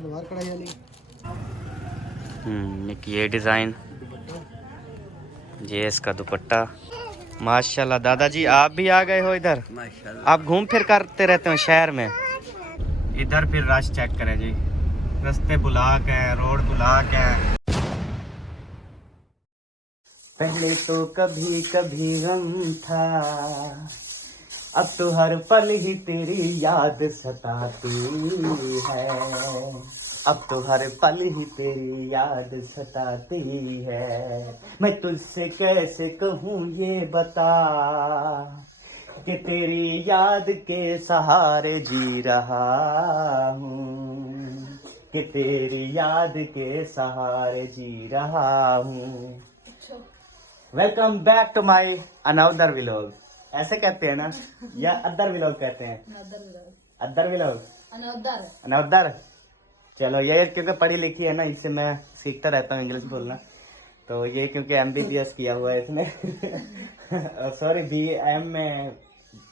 सलवार कढ़ाई वाली। एक ये डिज़ाइन, ये इसका दुपट्टा। माशाल्लाह दादाजी आप भी आ गए हो इधर। माशाल्लाह आप घूम फिर करते रहते हो शहर में। इधर फिर रश चेक करें जी, रास्ते ब्लॉक है, रोड ब्लॉक है। पहले तो कभी कभी गम था, अब तो हर पल ही तेरी याद सताती है। अब तो हर पल ही तेरी याद सताती है। मैं तुझसे कैसे कहूँ ये बता, कि तेरी याद के सहारे जी रहा हूँ, कि तेरी याद के सहारे जी रहा हूँ। Welcome back to my another vlog. ऐसे कहते हैं ना, या अदर व्लॉग कहते हैं? Other vlog, another. चलो ये क्योंकि पढ़ी लिखी है ना, इससे मैं सीखता रहता हूँ इंग्लिश बोलना। तो ये क्योंकि MBBS किया हुआ है इसने सॉरी BM में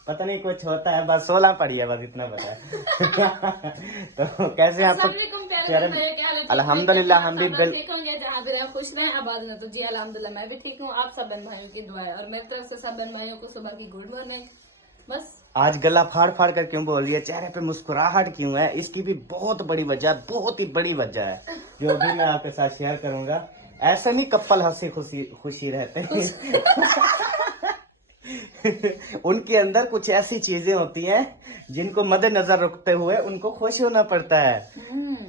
पता नहीं कुछ होता है, बस 16 पढ़ी है, बस इतना पता है तो कैसे आप अल्हम्दुलिल्लाह हम भी खुश रहें, आबाद में। तो जी अल्हम्दुलिल्लाह मैं भी ठीक हूँ। आप सब बहन भाइयों की दुआ है और मेरी तरफ से सब बहन भाइयों को सुबह की गुड मॉर्निंग। बस आज गला फाड़ फाड़ कर क्यों बोल रही है, चेहरे पे मुस्कुराहट क्यों है? इसकी भी बहुत बड़ी वजह, बहुत ही बड़ी वजह है, जो भी मैं आपके साथ शेयर करूंगा। ऐसा नहीं कपल हंसी खुशी खुशी रहते हैं उनके अंदर कुछ ऐसी चीजें होती हैं जिनको मद्देनजर रखते हुए उनको खुश होना पड़ता है।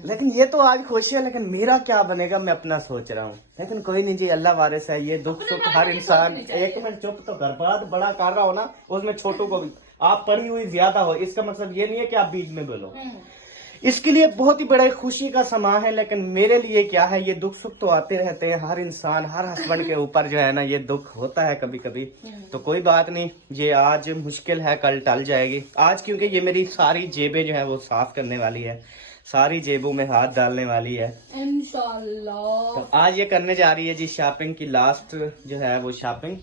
लेकिन ये तो आज खुश है, लेकिन मेरा क्या बनेगा मैं अपना सोच रहा हूँ। लेकिन कोई नहीं जी, अल्लाह वारिस है। ये दुख सुख हर इंसान, एक मिनट चुप तो कर, बात बड़ा कर रहा हो ना, उसमें छोटू को भी आप पढ़ी हुई ज्यादा हो, इसका मतलब ये नहीं है कि आप बीच में बोलो। इसके लिए बहुत ही बड़ा खुशी का समा है, लेकिन मेरे लिए क्या है, ये दुख सुख तो आते रहते हैं। हर इंसान, हर हस्बैंड के ऊपर जो है ना, ये दुख होता है कभी कभी। तो कोई बात नहीं, ये आज मुश्किल है, कल टल जाएगी। आज क्योंकि ये मेरी सारी जेबें जो है वो साफ करने वाली है, सारी जेबों में हाथ डालने वाली है इंशाल्लाह। तो आज ये करने जा रही है जी शॉपिंग की, लास्ट जो है वो शॉपिंग।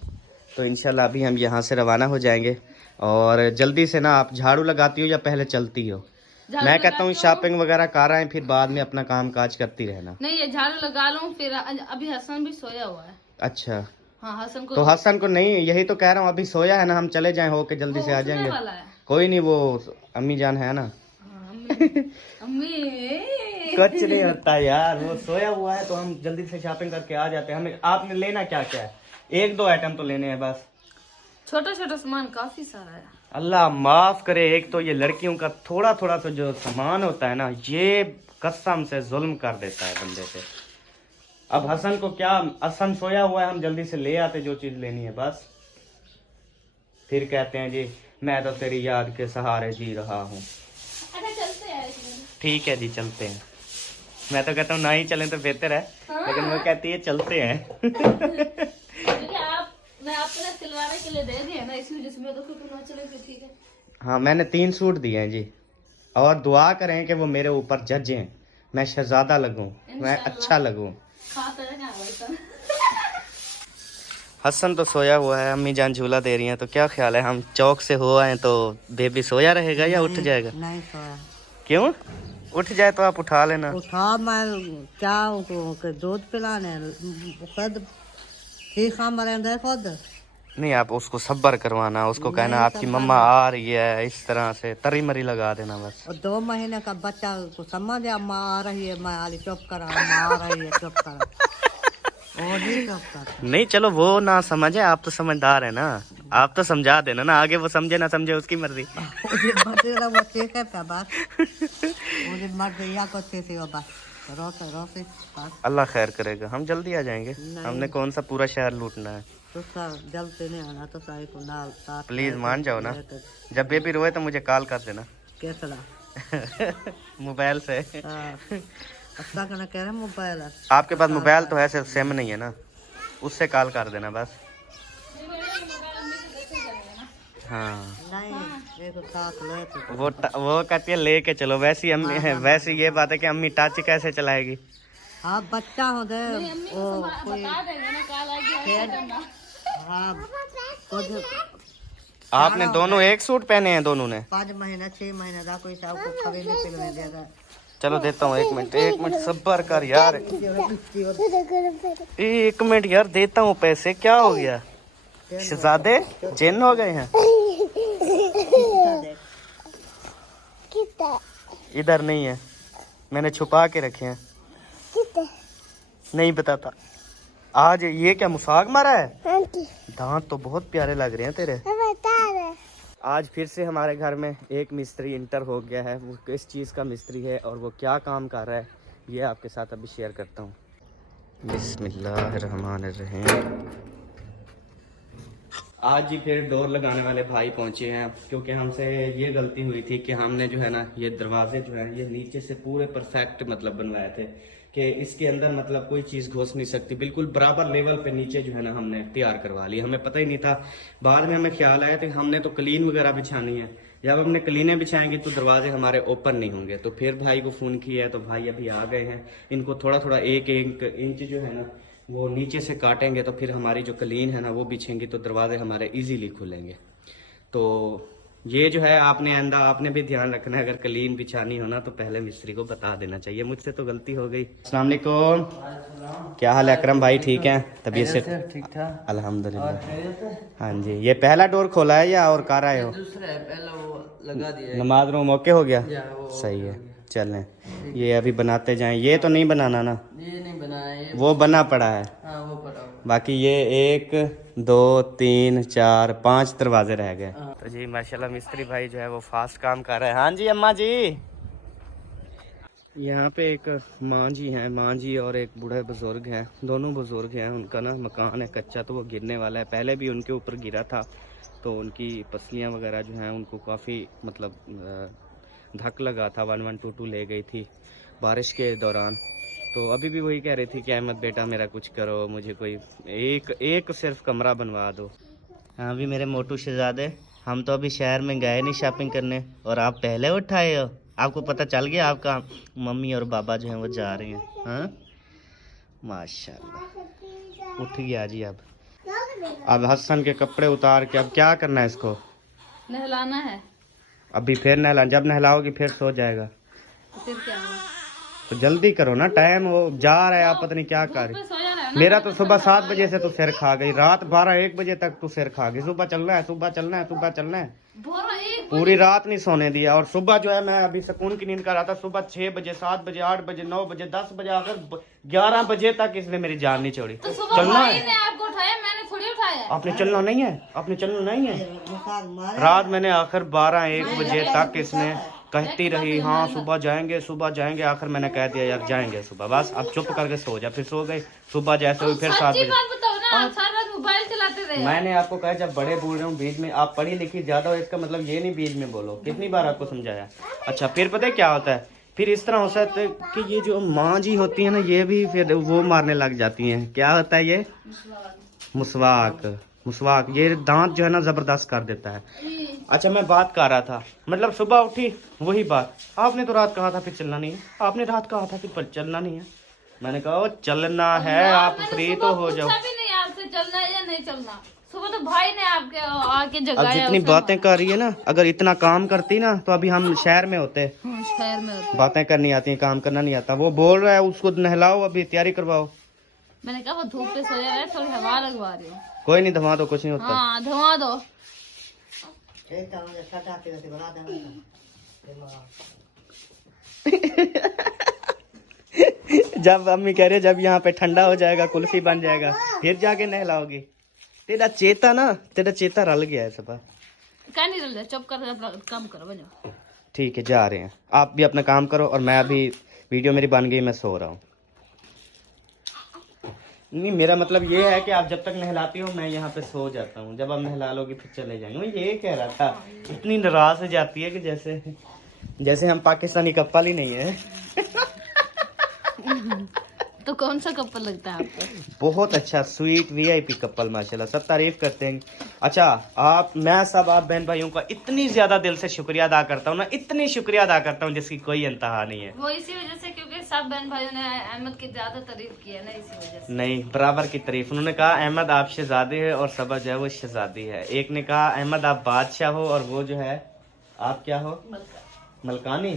तो इंशाल्लाह अभी हम यहाँ से रवाना हो जाएंगे। और जल्दी से ना, आप झाड़ू लगाती हो या पहले चलती हो? मैं कहता हूँ शॉपिंग वगैरह कर रहे हैं, फिर बाद में अपना काम काज करती रहना। नहीं, ये झाड़ू लगा लूं, फिर अभी हसन भी सोया हुआ है। अच्छा हाँ, हसन को तो हसन को नहीं, यही तो कह रहा हूँ, अभी सोया है ना, हम चले जाएं होके जल्दी से आ जाएंगे। कोई नहीं, वो अम्मी जान है ना। अम्मी कुछ नहीं होता यार, वो सोया हुआ है, तो हम जल्दी से शॉपिंग करके आ जाते हैं। हमें आपने लेना क्या क्या है? 1-2 आइटम तो लेने हैं बस, छोटा छोटा सामान काफी सारा है। अल्लाह माफ करे। एक तो ये लड़कियों का थोड़ा थोड़ा तो जो सामान होता है ना, ये कसम से जुल्म कर देता है बंदे पे। अब हसन को क्या, हसन सोया हुआ है, हम जल्दी से ले आते जो चीज लेनी है बस। फिर कहते हैं जी मैं तो तेरी याद के सहारे जी रहा हूँ। चलते हैं। ठीक है जी चलते हैं। मैं तो कहता हूँ ना ही चलें तो बेहतर है, लेकिन वो कहती है चलते हैं मैं आपको सिलवाने के लिए दे दिया ना, इसी वजह से मैं तो ना चले फिर ठीक है। हाँ मैंने 3 सूट दिए हैं जी, और दुआ करें कि वो मेरे ऊपर जजें, मैं शहजादा लगूं, मैं अच्छा लगूं। हसन तो सोया हुआ है, अम्मी जान झूला दे रही हैं। तो क्या ख्याल है, हम चौक से हो आए तो बेबी सोया रहेगा या उठ जाएगा? नहीं सोया। क्यों? उठ जाए तो आप उठा लेना। उठा, मैं क्या उनको दूध पिलाने खुद सीखा मरेंगे खुद। नहीं, आप उसको सब्र करवाना, उसको कहना आपकी मम्मा आ रही है, इस तरह से तरी मरी लगा देना बस। और 2 महीने का बच्चा को समझ आ, माँ आ रही है, मैं आली चुप करा, माँ आ रही है चुप करा, वो नहीं चुप कर। नहीं चलो वो ना समझे, आप तो समझदार है ना, आप तो समझा देना ना, आगे वो समझे ना समझे उसकी मर्जी। वो ठीक है मुझे मर्जी या कुछ थी वो बस रोते रोते। अल्लाह खैर करेगा, हम जल्दी आ जाएंगे। हमने कौन सा पूरा शहर लूटना है। तो सर जल्दी नहीं आना, तो सारी को नाल प्लीज मान जाओ ना, जब बेबी रोए तो मुझे कॉल कर देना कैसा मोबाइल से। अच्छा कहना कह रहे मोबाइल है आपके पास मोबाइल तो है, सिर्फ सिम नहीं है ना, उससे कॉल कर देना बस। हाँ नहीं तो साथ ले तो वो कहती है लेके चलो। वैसी अम्मी है, वैसी ये बात है कि अम्मी टच कैसे चलाएगी? हाँ बच्चा हो दे वो कोई हाँ कुछ। आपने दोनों एक सूट पहने हैं दोनों ने? 5 महीने 6 महीने का कोई साहब को खरीदने के लिए देगा चलो देता हूँ, 1 मिनट सब्र कर यार, 1 मिनट यार, देता हूँ पैसे। क्या हो गया शहजादे, जिन हो गए हैं? इधर नहीं है, मैंने छुपा के रखे हैं, नहीं बताता। आज ये क्या मुसाग मारा है? दांत तो बहुत प्यारे लग रहे हैं तेरे। आज फिर से हमारे घर में एक मिस्त्री इंटर हो गया है। वो किस चीज़ का मिस्त्री है और वो क्या काम कर रहा है, ये आपके साथ अभी शेयर करता हूँ। बिस्मिल्लाहिर्रहमानिर्रहीम। आज ही फिर डोर लगाने वाले भाई पहुंचे हैं, क्योंकि हमसे ये गलती हुई थी कि हमने जो है ना, ये दरवाजे जो है ये नीचे से पूरे परफेक्ट मतलब बनवाए थे कि इसके अंदर मतलब कोई चीज़ घुस नहीं सकती। बिल्कुल बराबर लेवल पे नीचे जो है ना हमने तैयार करवा ली। हमें पता ही नहीं था, बाद में हमें ख्याल आया कि हमने तो क्लीन वगैरह बिछानी है। जब हमने क्लीनें बिछाएंगे तो दरवाजे हमारे ओपन नहीं होंगे। तो फिर भाई को फ़ोन किया है, तो भाई अभी आ गए हैं। इनको थोड़ा थोड़ा 1-1 इंच जो है ना वो नीचे से काटेंगे, तो फिर हमारी जो क्लीन है ना वो बिछेंगी, तो दरवाजे हमारे इजीली खुलेंगे। तो ये जो है आपने भी ध्यान रखना है, अगर क्लीन बिछानी हो ना तो पहले मिस्त्री को बता देना चाहिए। मुझसे तो गलती हो गई। अस्सलाम वालेकुम, क्या हाल है अकरम भाई? ठीक है, तबीयत से ठीक था? अल्हम्दुलिल्लाह। हाँ जी, ये पहला डोर खोला है या और कर आए हो? दूसरा है, पहला वो लगा दिया। नमाज रूम ओके हो गया? सही है, चलें ये अभी बनाते जाएं। ये तो नहीं बनाना ना? ये नहीं बनाया, ये वो बना पड़ा है। हाँ वो पड़ा हुआ। बाकी ये 1 2 3 4 5 दरवाजे रह गए। तो जी माशाल्लाह मिस्त्री भाई जो है वो फास्ट काम कर रहे हैं। हाँ जी अम्मा जी। यहाँ पे एक माँ जी हैं, माँ जी और एक बूढ़े बुजुर्ग हैं। दोनों बुजुर्ग हैं, उनका ना मकान है कच्चा, तो वो गिरने वाला है। पहले भी उनके ऊपर गिरा था, तो उनकी पसलियाँ वगैरह जो हैं उनको काफ़ी मतलब धक लगा था। 1122 ले गई थी बारिश के दौरान। तो अभी भी वही कह रही थी कि अहमद बेटा मेरा कुछ करो, मुझे कोई एक सिर्फ कमरा बनवा दो। हाँ भी मेरे मोटू शहजादे, हम तो अभी शहर में गए नहीं शॉपिंग करने और आप पहले उठाए हो। आपको पता चल गया आपका मम्मी और बाबा जो हैं वो जा रहे हैं? हाँ माशाल्लाह, उठ गया जी। अब हसन के कपड़े उतार के अब क्या करना है इसको? नहलाना है। अभी फिर नहला, जब नहलाओगी फिर सो जाएगा। तो फिर क्या होगा? तो जल्दी करो ना, टाइम हो जा रहा है, आप पता नहीं क्या कर रही। सो जाना है ना। मेरा तो सुबह 7 बजे से तो सिर खा गई, रात 12-1 बजे तक तो सिर खा गई। सुबह चलना है, सुबह चलना है, सुबह चलना है, पूरी रात नहीं सोने दिया। और सुबह जो है मैं अभी सुकून की नींद कर रहा था, सुबह 6 बजे 7 बजे 8 बजे 9 बजे 10 बजे आकर 11 बजे तक इसने मेरी जान नहीं छोड़ी। तो सुबह चलना भाई है, ने आपको उठाया, मैंने थोड़ी उठाया। आपने चलना नहीं है, आपने चलना नहीं है। रात मैंने आखिर 12-1 बजे तक इसने कहती रही हाँ सुबह जाएंगे सुबह जाएंगे। आखिर मैंने कह दिया यार जाएंगे सुबह, बस अब चुप करके सो जा। फिर सो गई। सुबह जैसे हुई फिर 7 बजे। बताओ ना, आप सारा रात मोबाइल चलाते रहे। मैंने आपको कहा जब बड़े बोल रहे हूँ बीच में, आप पढ़ी लिखी ज्यादा हो इसका मतलब ये नहीं बीच में बोलो। कितनी बार आपको समझाया? अच्छा फिर पता है क्या होता है, फिर इस तरह हो सकता है कि ये जो माँ जी होती है ना ये भी फिर वो मारने लग जाती हैं। क्या होता है ये? मुसवाक। ये दांत जो है ना जबरदस्त कर देता है। अच्छा मैं बात कर रहा था, मतलब सुबह उठी वही बात, आपने तो रात कहा था फिर चलना नहीं है, आपने रात कहा था फिर चलना नहीं है। मैंने कहा वो चलना है, आप फ्री तो हो जाओ। भी नहीं आपसे चलना है या नहीं चलना। सुबह तो भाई ने आपके आके अब जगाया। जितनी बातें कर रही है ना, अगर इतना काम करती ना तो अभी हम शहर में होते। शहर में होते। बातें करनी आती हैं, काम करना नहीं आता। वो बोल रहा है उसको नहलाओ, अभी तैयारी करवाओ। मैंने कहा वो धूप पे सो जा रहा है, थोड़ी हवा लगवा रही हूँ। कोई नहीं, धुआं दो, कुछ नहीं होता। हाँ धुआं दो। जब अम्मी कह रही जब यहाँ पे ठंडा हो जाएगा कुल्फी बन जाएगा फिर जाके नहलाओगी। तेरा चेता रल गया है सब। क्या नहीं रल, चुप कर अपना काम करो, बनो। ठीक है जा रहे हैं, आप भी अपना काम करो और मैं अभी वीडियो मेरी बन गई, मैं सो रहा हूँ। नहीं मेरा मतलब ये है कि आप जब तक नहलाती हो मैं यहाँ पे सो जाता हूँ, जब आप नहला लोगी फिर चले जाएंगे। मैं ये कह रहा था, इतनी नाराज हो जाती है कि जैसे हम पाकिस्तानी कप्पल ही नहीं है। तो कौन सा कपल लगता है आपको? बहुत अच्छा स्वीट वीआईपी कपल, माशाल्लाह सब तारीफ करते हैं। अच्छा मैं सब आप बहन भाइयों का इतनी ज्यादा दिल से शुक्रिया अदा करता हूँ ना, इतनी शुक्रिया अदा करता हूँ जिसकी कोई इंतहा नहीं है। वो इसी वजह से क्योंकि सब बहन भाइयों ने अहमद की ज्यादा तारीफ की है ना, इसी वजह से। नहीं बराबर की तारीफ। उन्होंने कहा अहमद आप शहजादे है और सबा जो है वो शहजादी है। एक ने कहा अहमद आप बादशाह हो और वो जो है आप क्या हो? मलकानी,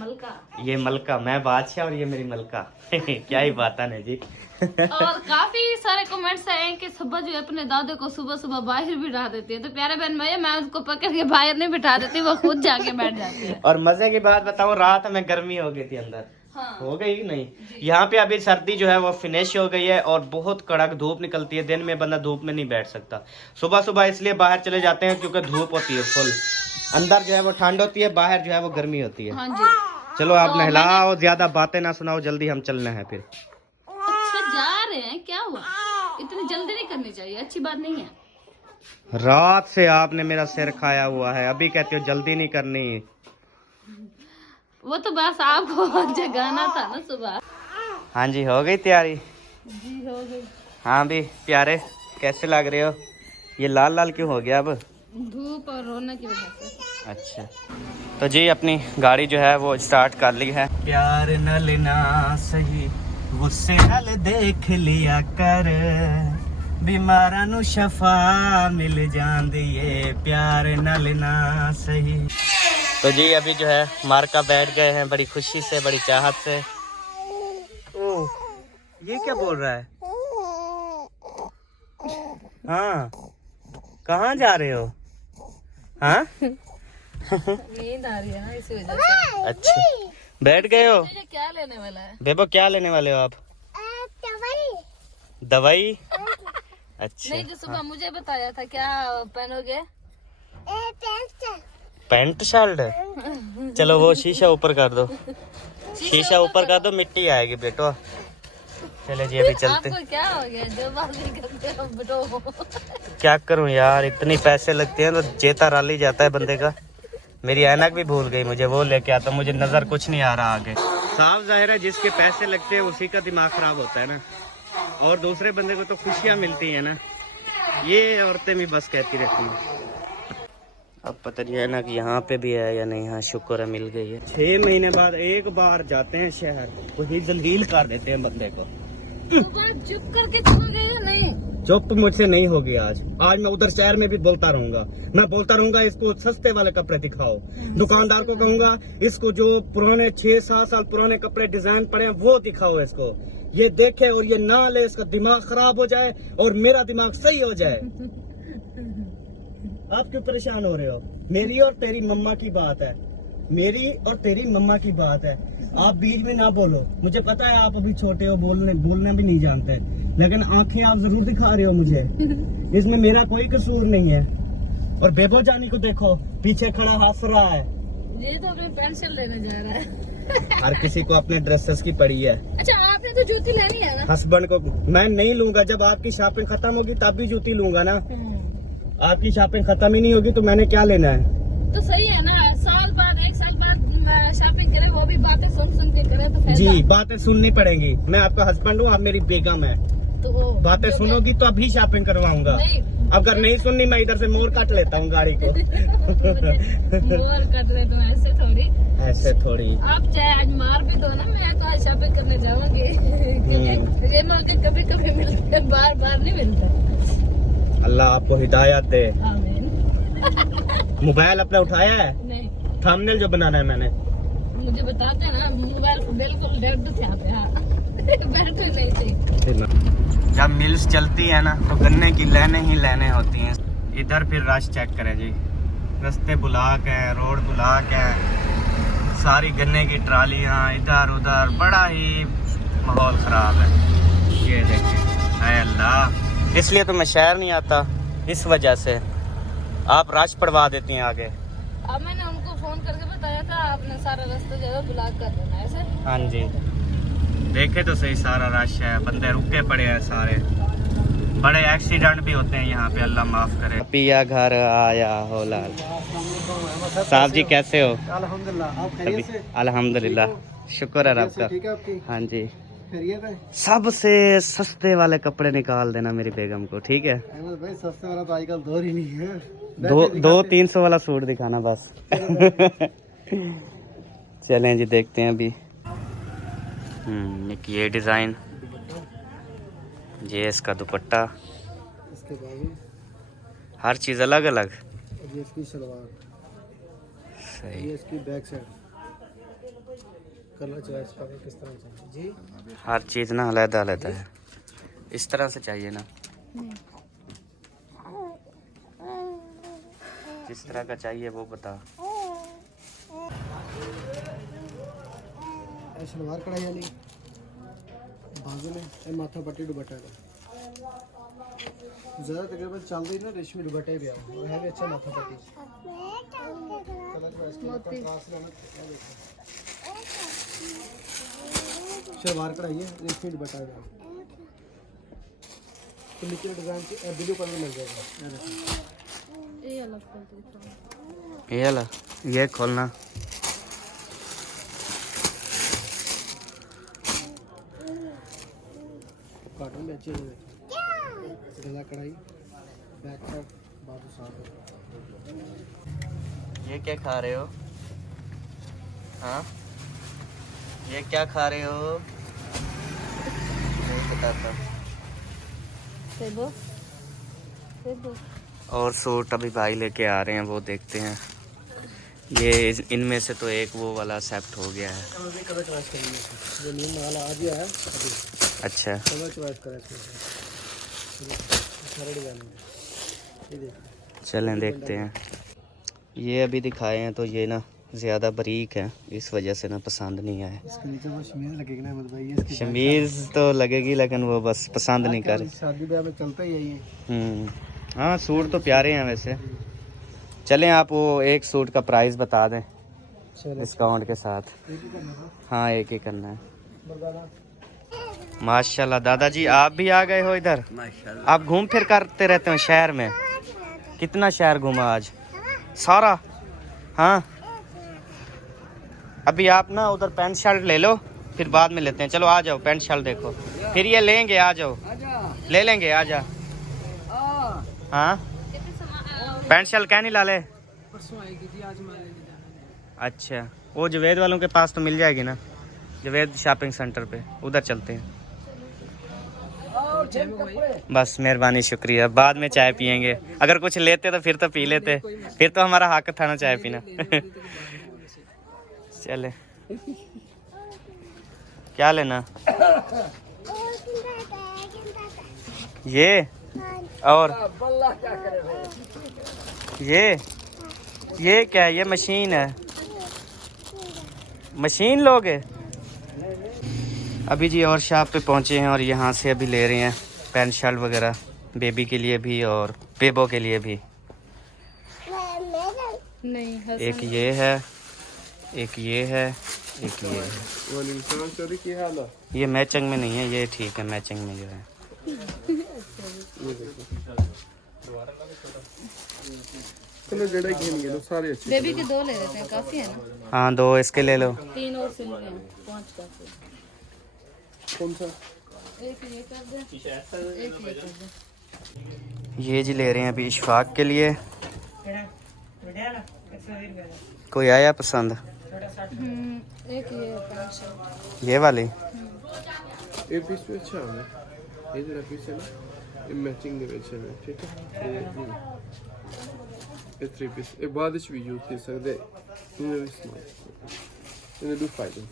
मलका। ये मलका, मैं बादशाह और ये मेरी मलका। क्या ही बात है जी। और काफी सारे कमेंट्स आए कि सुबह जो है अपने दादे को सुबह सुबह बाहर बिठा देती है, तो प्यारे बहन भैया मैं उसको पकड़ के बाहर नहीं बिठा देती, वो खुद जाके बैठ जाती है। और मजे की बात बताऊं, रात में गर्मी हो गई थी अंदर। हाँ। हो गई कि नहीं? यहाँ पे अभी सर्दी जो है वो फिनिश हो गई है और बहुत कड़क धूप निकलती है। दिन में बंदा धूप में नहीं बैठ सकता। सुबह सुबह इसलिए बाहर चले जाते हैं क्योंकि धूप होती है फुल। अंदर जो है वो ठंड होती है, बाहर जो है वो गर्मी होती है। हाँ जी। चलो आप नहलाओ, ज्यादा बातें ना सुनाओ, जल्दी हम चलना है फिर। अच्छा जा रहे हैं, क्या हुआ? इतनी जल्दी नहीं करनी चाहिए, अच्छी बात नहीं है। रात से आपने मेरा सिर खाया हुआ है, अभी कहते हो जल्दी नहीं करनी। वो तो बस आपको जगाना था ना सुबह। हाँ जी, हो गई तैयारी? जी हो गई। हाँ भी प्यारे, कैसे लग रहे हो? ये लाल लाल क्यों हो गया अब? धूप और रोने की वजह से। अच्छा, तो जी अपनी गाड़ी जो है वो स्टार्ट कर ली है। प्यार न लेना सही, गुस्से नल देख लिया कर, बीमारा नु शफा मिल जांदी है, प्यार न लेना सही। तो जी अभी जो है मार्का बैठ गए हैं बड़ी खुशी से, बड़ी चाहत से। ओह, ये क्या बोल रहा है? हाँ, कहाँ जा रहे हो? हाँ? नींद आ रही है ना, इसी वजह से। अच्छा, बैठ गए हो? ये क्या लेने वाला है? बेबो क्या लेने वाले हो आप? दवाई। अच्छा, नहीं, जो सुबह मुझे बताया था, क्या पहनोगे? Pant shirt. चलो वो शीशा ऊपर कर दो, शीशा ऊपर कर दो, मिट्टी आएगी बेटो। चले जी अभी चलते। आपको क्या हो गया जो बात नहीं करते हो बेटो? क्या करूं यार, इतनी पैसे लगते हैं तो जेता राली जाता है बंदे का। मेरी ऐनक भी भूल गई, मुझे वो लेके आता, मुझे नजर कुछ नहीं आ रहा आगे। साफ जाहिर है जिसके पैसे लगते हैं उसी का दिमाग खराब होता है ना, और दूसरे बंदे को तो खुशियां मिलती है ना। ये औरतें भी बस कहती रहती हैं। अब पता नहीं है ना कि यहाँ पे भी है या नहीं। हाँ शुक्र है मिल गई है। 6 महीने बाद एक बार जाते हैं शहर, वही जलील कर देते हैं बंदे को। चुप करके चल गए या नहीं? चुप मुझसे नहीं होगी आज मैं उधर शहर में भी बोलता रहूंगा। मैं बोलता रहूंगा इसको सस्ते वाले कपड़े दिखाओ, दुकानदार को कहूंगा इसको जो पुराने 6-7 साल पुराने कपड़े डिजाइन पड़े हैं वो दिखाओ इसको, ये देखे और ये ना ले, इसका दिमाग खराब हो जाए और मेरा दिमाग सही हो जाए। आप क्यों परेशान हो रहे हो? मेरी और तेरी मम्मा की बात है, मेरी और तेरी मम्मा की बात है। आप बीच में ना बोलो, मुझे पता है आप अभी छोटे हो, बोलना भी नहीं जानते, लेकिन आंखें आप जरूर दिखा रहे हो मुझे। इसमें मेरा कोई कसूर नहीं है। और बेबो जानी को देखो, पीछे खड़ा हंस रहा है। ये तो अपनी पेंसिल लेने जा रहा है। हर किसी को अपने ड्रेसेस की पड़ी है। अच्छा, आपने तो जूती लेनी है ना? हस्बैंड को मैं नहीं लूंगा, जब आपकी शॉपिंग खत्म होगी तब भी जूती लूंगा ना। आपकी शॉपिंग खत्म ही नहीं होगी तो मैंने क्या लेना है? तो सही है ना, साल बाद 1 साल बाद शॉपिंग करें, वो भी बातें सुन के करें तो जी बातें सुननी पड़ेंगी। मैं आपका हस्बैंड हूँ, आप मेरी बेगम है, तो वो बातें सुनोगी तो अभी शॉपिंग करवाऊंगा। अगर नहीं सुननी मैं इधर से मोड़ काट लेता हूँ गाड़ी को। मोर कट रहे तो ऐसे थोड़ी, ऐसे थोड़ी। आप चाहे आज मार भी दो ना, मैं कहा शॉपिंग करने जाऊंगी। ये मौके कभी कभी मिलते हैं, बार बार नहीं मिलते। अल्लाह आपको हिदायत दे। आमीन। मोबाइल अपना उठाया है? नहीं, थंबनेल जो बनाना है मैंने, मुझे बताते ना, मोबाइल बिल्कुल डेड थे यहाँ पे। हाँ, बैटरी नहीं थी। जब मिल्स चलती है ना तो गन्ने की लाइनें ही लाइनें होती हैं। इधर फिर रश चेक करें जी, रास्ते ब्लॉक है, रोड ब्लॉक है, सारी गन्ने की ट्रालियाँ इधर उधर, बड़ा ही माहौल ख़राब है। ये देखें, हाय अल्लाह, इसलिए तो मैं शहर नहीं आता, इस वजह से। आप रश पड़वा देती हैं आगे। अब मैंने उनको फोन करके बताया था, आपने सारा रास्ता जो है ब्लॉक कर देना ऐसे। हाँ जी, देखे तो सही, सारा रश है, बंदे रुके पड़े हैं सारे, बड़े एक्सीडेंट भी होते हैं यहाँ पे, अल्लाह माफ करे। पिया घर आया हो लाल। साहब जी कैसे हो? अल्हम्दुलिल्लाह, आप खैरियत से? अल्हम्दुलिल्लाह, शुक्र है रब का। ठीक है आपकी? हाँ जी, खैरियत है? सबसे सस्ते वाले कपड़े निकाल देना मेरी बेगम को, ठीक है? अहमद भाई, सस्ते वाला तो आजकल दौर ही नहीं है। 200-300 वाला सूट दिखाना बस। चलें जी देखते हैं अभी। एक ये डिज़ाइन, ये इसका दुपट्टा, इसके बाद हर चीज़ अलग अलग। ये इसकी सलवार, सही। ये इसकी बैक साइड कलर चॉइस करें किस तरह चाहिए जी। हर चीज़ ना अलग अलग है, इस तरह से चाहिए ना, जिस तरह का चाहिए वो बता। सलवार कढ़ाई वाली बाजू में ये माथा पट्टी दुपट्टा का ज़्यादा तकरीबन चल रही ना रेशमी दुपट्टे भी आए वो है भी अच्छा माथा पट्टी कलर चॉइस सलवार कढ़ाई है रेशमी दुपट्टा का तो नीचे डिजाइन ब्लू कलर मिल जाएगा। ये वाला ये खोलना, कॉटन में अच्छी गला कढ़ाई बैक साइड बाजू साफ है। ये क्या खा रहे हो? हाँ ये क्या खा रहे हो? नहीं बताता। और सूट अभी भाई लेके आ रहे हैं, वो देखते हैं। ये इनमें से तो एक वो वाला एक्सेप्ट हो गया है। कलर चॉइस करेंगे जो न्यू माल आ गया है अभी। अच्छा कलर चॉइस करें इसमें सारे डिजाइन में ये देखिए। चलें देखते हैं। ये अभी दिखाए हैं तो ये ना ज़्यादा बारीक है, इस वजह से ना पसंद नहीं आए। इसके नीचे वो शमीज लगेगी ना भाई, ये इसकी शमीज तो लगेगी लेकिन वो बस पसंद नहीं कर। शादी ब्याह में चलता ही है ये। हाँ सूट तो प्यारे हैं वैसे। चलें आप वो एक सूट का प्राइस बता दें डिस्काउंट के साथ। हाँ एक ही करना है। माशाल्लाह दादाजी आप भी आ गए हो इधर? आप घूम फिर करते रहते हो शहर में? कितना शहर घूमा आज? सारा? हाँ अभी आप ना उधर पैंट शर्ट ले लो, फिर बाद में लेते हैं। चलो आ जाओ, पैंट शर्ट देखो, फिर ये लेंगे। आ जाओ ले लेंगे, आ जा। हाँ पैंट शर्ट क्या नहीं ला ले? अच्छा वो जवेद वालों के पास तो मिल जाएगी ना, जवेद शॉपिंग सेंटर पे, उधर चलते हैं। बस मेहरबानी शुक्रिया, बाद में चाय पियेंगे। अगर कुछ लेते तो पी लेते, फिर तो हमारा हक था ना चाय पीना। चले क्या लेना? ये और ये क्या है? ये मशीन है, मशीन लोगे? अभी जी और शॉप पे पहुंचे हैं और यहाँ से अभी ले रहे हैं पैंट शर्ट वगैरह, बेबी के लिए भी और बेबो के लिए भी। नहीं एक ये है, एक ये है, एक ये है। ये मैचिंग में नहीं है, ये ठीक है मैचिंग में जो है। बेबी के 2 ले लेते हैं, काफी है ना? हाँ 2 इसके ले लो। 3 और सिल गए, 5 काफी। कौन सा? एक ये कर दे, एक ये कर दे। ये जी ले रहे हैं अभी इशफाक के लिए। कोई आया पसंद? एक ये 5 शर्ट। ये वाली ਇਹ ਪੀਸ ਵੀ ਅੱਛਾ ਹੈ, ਇਹ ਜਿਹੜਾ ਪੀਸ ਹੈ ਨਾ ਇਹ ਮੈਚਿੰਗ ਦੇ ਵਿੱਚ ਹੈ, ਠੀਕ ਹੈ। ਇਹ 3 ਪੀਸ ਇਹ ਬਾਅਦ ਵਿੱਚ ਵੀ ਯੂਜ਼ ਕਰ ਸਕਦੇ, ਇਹਨੇ ਵੀ ਇਸਤੇਮਾਲ ਇਹਨੇ ਵੀ ਫਾਇਦੇ।